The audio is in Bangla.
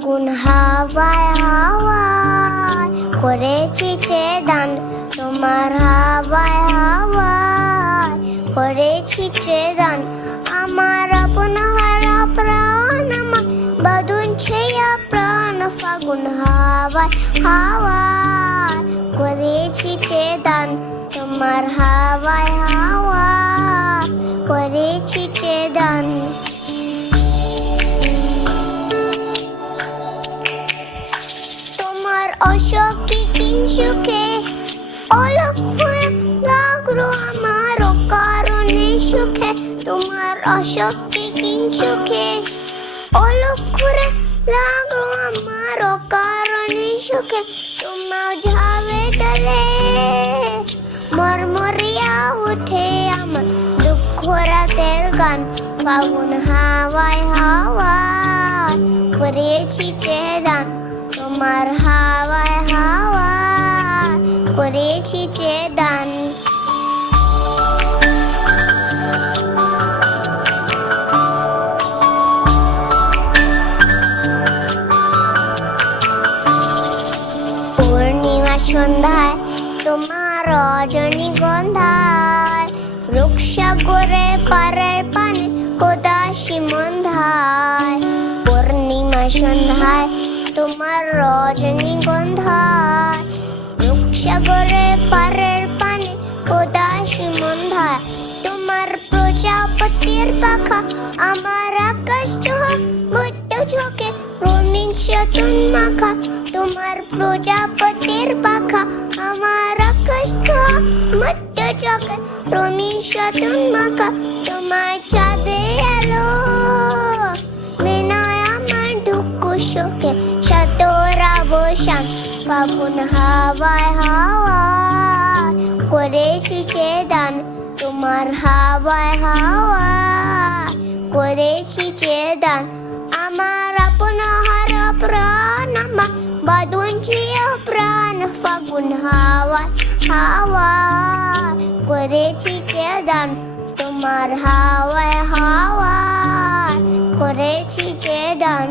ফাগুন হাওয়ায় হাওয়ায় করেছি ছেদান, তোমার হাওয়ায় হাওয়ায় করেছি ছেদান। আমার আপন হারা প্রাণ আমার বাঁধুনছে প্রাণ, ফাগুন হাওয়ায় হাওয়ায় করেছি ছেদান, তোমার হাওয়ায় হাওয়ায় করেছি ছেদান। অসুখে কিংসুখে অলক্ষে লাগলো আমার কারণে সুখে, তোমার অসুখে কিংসুখে অলক্ষে লাগলো আমার কারণে সুখে। তোমার ঝাবে তলে মরমরিয়া উঠে আমার দুঃখ রাতের গান, ফাগুন হাওয়ায় হাওয়ায় করেছি ছেদান, তোমার হাওয়ায় হাওয়ায় করেছি ছেদান। পূর্ণিমা সন্ধ্যায় তোমার রজনীগন্ধায়, রূপসাগরের পারের পানে উদাসী মন্ধায়। পূর্ণিমা সন্ধ্যায় তোমার রজনীগন্ধায়, রূপসাগরের পারের পানে উদাসী মন্ধায়। তোমার প্রজাপতির পাখা আমার আকাশ ছোঁয়া বুদ্ধ ঝোঁকে রঙিন সেতুন মাখা, তোমার প্রজাপতির পাখা আমার আকাশ ছোঁয়া বুদ্ধ ঝোঁকে রঙিন সেতুন মাখা। তোমার চাঁদে এলো মেনায় আমার দুঃখ শোকে সতরা বসান, ফাগুন হাওয়ায় হাওয়ায় করেছি ছেদান, তোমার হাওয়ায় হাওয়ায় করেছি ছেদান। আমার আপন হারা প্রাণ আমার বাঁধুনছে প্রাণ, ফাগুন হাওয়ায় হাওয়ায় করেছি ছেদান, তোমার হাওয়ায় হাওয়ায় করেছি ছেদান।